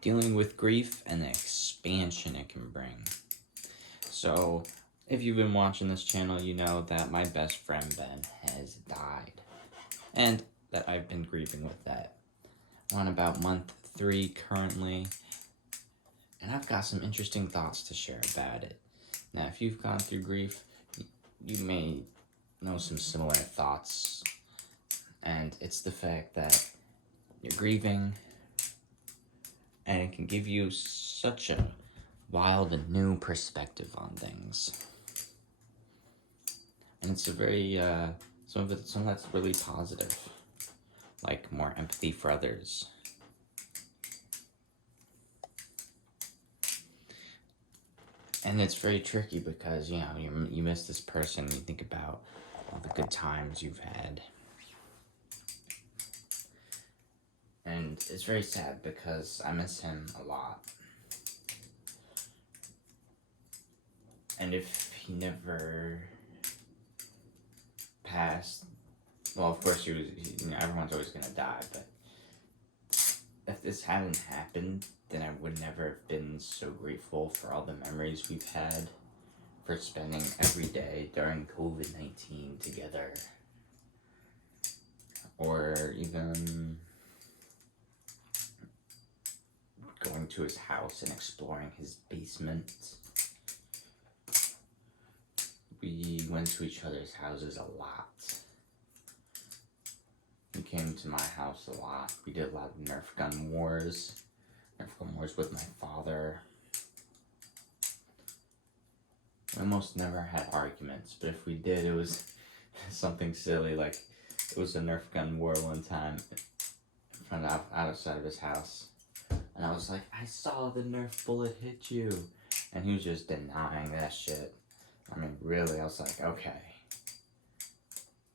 dealing with grief and the expansion it can bring. So, if you've been watching this channel, you know that my best friend Ben has died, and that I've been grieving with that. We're on about month 3 currently, and I've got some interesting thoughts to share about it. Now, if you've gone through grief, you may know some similar thoughts, and it's the fact that you're grieving, and it can give you such a wild and new perspective on things. And it's a very, some of that's really positive, like more empathy for others. And it's very tricky because, you know, you miss this person, you think about all the good times you've had. And it's very sad because I miss him a lot. And if he never passed, well, of course everyone's always gonna die, but if this hadn't happened, then I would never have been so grateful for all the memories we've had, for spending every day during COVID-19 together, or even going to his house and exploring his basement. We went to each other's houses a lot. He came to my house a lot. We did a lot of Nerf gun wars with my father. We almost never had arguments, but if we did, it was something silly, like it was a Nerf gun war one time in front of outside of his house. And I was like, I saw the Nerf bullet hit you. And he was just denying that shit. I mean, really, I was like, okay.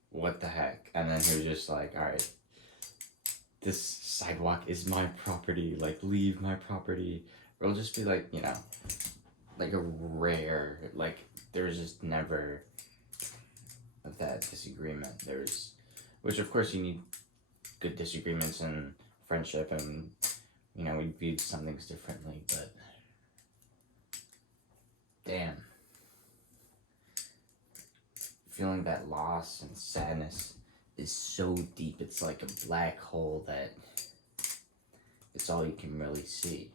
What the heck? And then he was just like, alright, this sidewalk is my property. Like, leave my property. Or it'll just be like, you know, like a rare, like, there's just never of that disagreement. Which of course you need good disagreements in friendship, and you know, we viewed some things differently, but damn. Feeling that loss and sadness is so deep, it's like a black hole that it's all you can really see.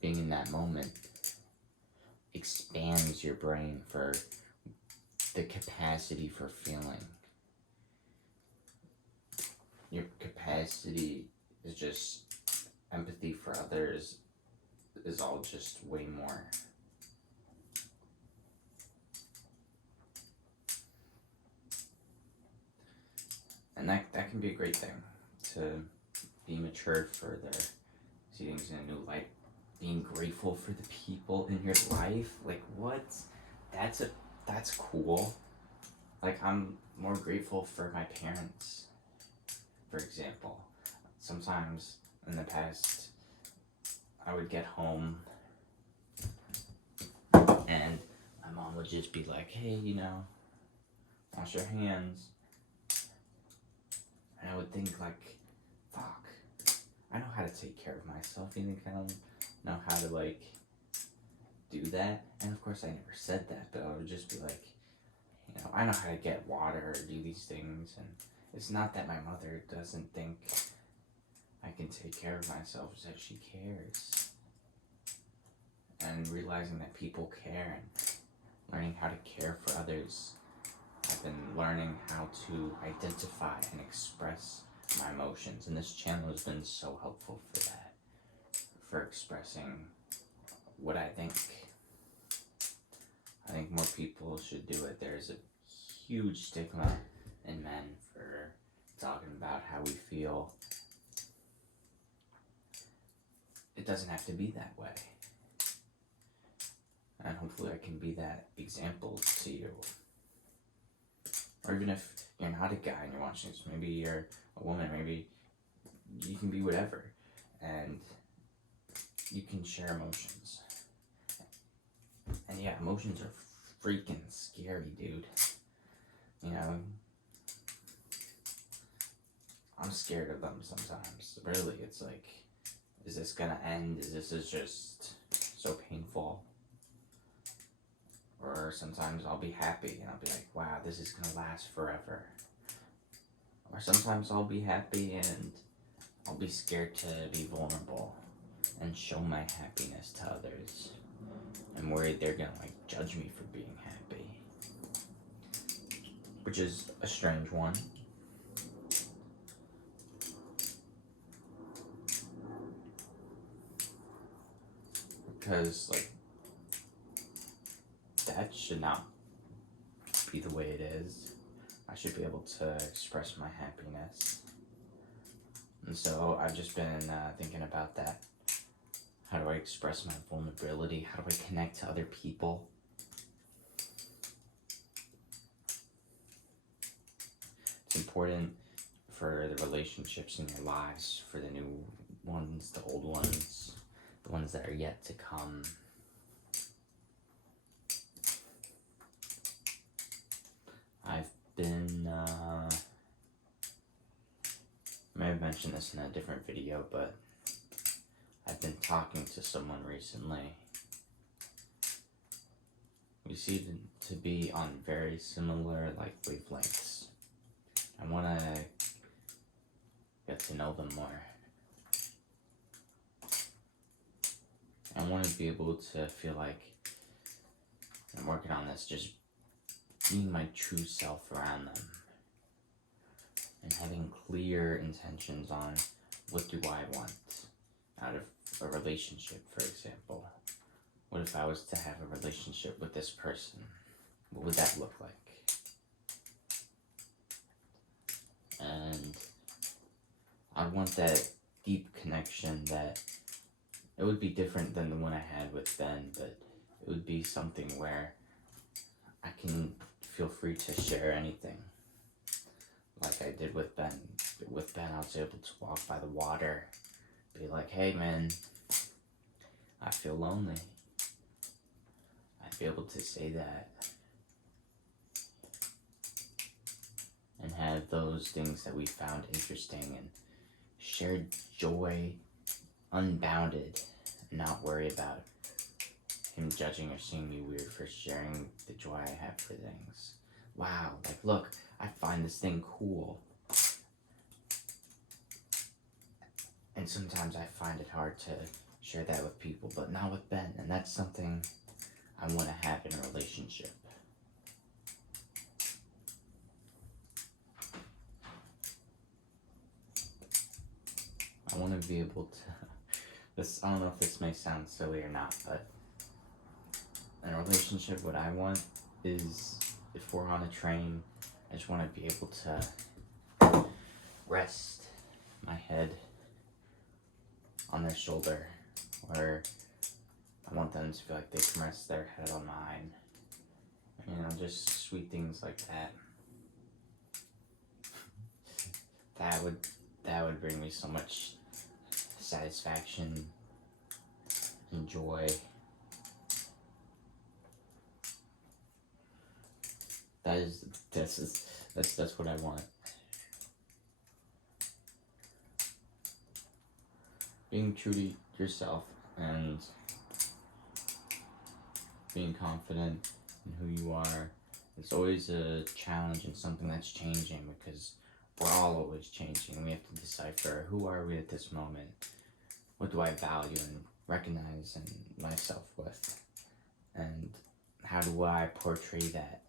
Being in that moment expands your brain for the capacity for feeling. Your capacity is just empathy for others is all just way more. And that can be a great thing, to be matured further, see things in a new light, being grateful for the people in your life. Like, what? That's cool. Like, I'm more grateful for my parents, for example. Sometimes in the past, I would get home and my mom would just be like, hey, you know, wash your hands. And I would think, like, fuck, I know how to take care of myself. You think I don't know how to, like, do that? And of course I never said that, but I would just be like, you know, I know how to get water or do these things. And it's not that my mother doesn't think I can take care of myself, it's that she cares. And realizing that people care and learning how to care for others, I've been learning how to identify and express my emotions, and this channel has been so helpful for that, for expressing what I think. I think more people should do it. There's a huge stigma in men for talking about how we feel. It doesn't have to be that way. And hopefully I can be that example to you. Or even if you're not a guy and you're watching this, maybe you're a woman, maybe you can be whatever. And you can share emotions. And yeah, emotions are freaking scary, dude. You know, I'm scared of them sometimes. Really, it's like, is this gonna end? Is this just so painful? Or sometimes I'll be happy and I'll be like, wow, this is gonna last forever. Or sometimes I'll be happy and I'll be scared to be vulnerable and show my happiness to others. I'm worried they're gonna like judge me for being happy, which is a strange one. Because like that should not be the way it is. I should be able to express my happiness. And so I've just been thinking about that. How do I express my vulnerability? How do I connect to other people? It's important for the relationships in your lives, for the new ones, the old ones, the ones that are yet to come. I've been, I may have mentioned this in a different video, but I've been talking to someone recently. We seem to be on very similar wavelengths. I want to get to know them more. I want to be able to feel like I'm working on this, just being my true self around them. And having clear intentions on what do I want out of a relationship, for example. What if I was to have a relationship with this person? What would that look like? And I want that deep connection that it would be different than the one I had with Ben, but it would be something where I can feel free to share anything. Like I did with Ben. With Ben, I was able to walk by the water, be like, hey man, I feel lonely. I'd be able to say that. And have those things that we found interesting and shared joy unbounded, and not worry about him judging or seeing me weird for sharing the joy I have for things. Wow, like look, I find this thing cool. And sometimes I find it hard to share that with people, but not with Ben, and that's something I want to have in a relationship. I want to be able to, I don't know if this may sound silly or not, but in a relationship, what I want is, if we're on a train, I just want to be able to rest my head on their shoulder, or I want them to feel like they can rest their head on mine. You know, just sweet things like that. That would bring me so much satisfaction and joy. That's what I want. Being true to yourself and being confident in who you are. It's always a challenge and something that's changing, because we're all always changing. We have to decipher, who are we at this moment? What do I value and recognize in myself with? And how do I portray that?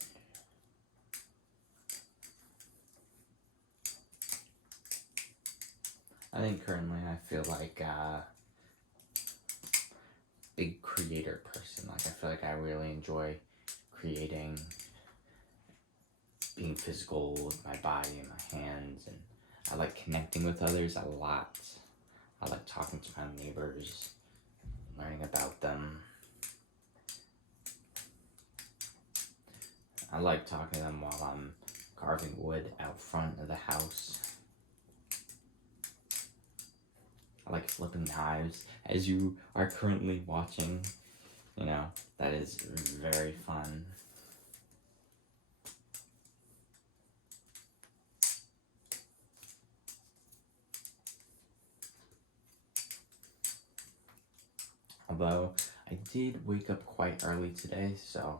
I think currently I feel like a big creator person. Like I feel like I really enjoy creating, being physical with my body and my hands, and I like connecting with others a lot. I like talking to my neighbors, learning about them. I like talking to them while I'm carving wood out front of the house. I like flipping knives, as you are currently watching. You know, that is very fun. Although, I did wake up quite early today, so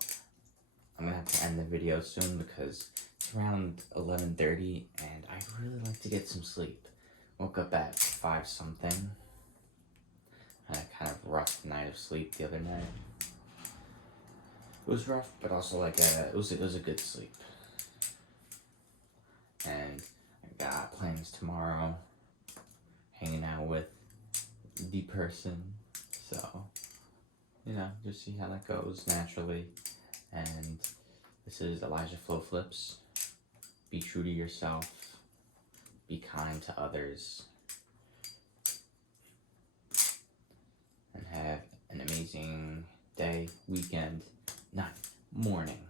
I'm gonna have to end the video soon because it's around 11:30 and I'd really like to get some sleep. Woke up at 5 something. Had a kind of rough night of sleep the other night. It was rough, but also like it was a good sleep. And I got plans tomorrow, hanging out with the person. So, just see how that goes naturally. And this is Elijah Flow Flips. Be true to yourself. Be kind to others. And have an amazing day, weekend, night, morning,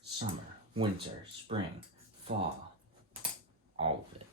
summer, winter, spring, fall, all of it.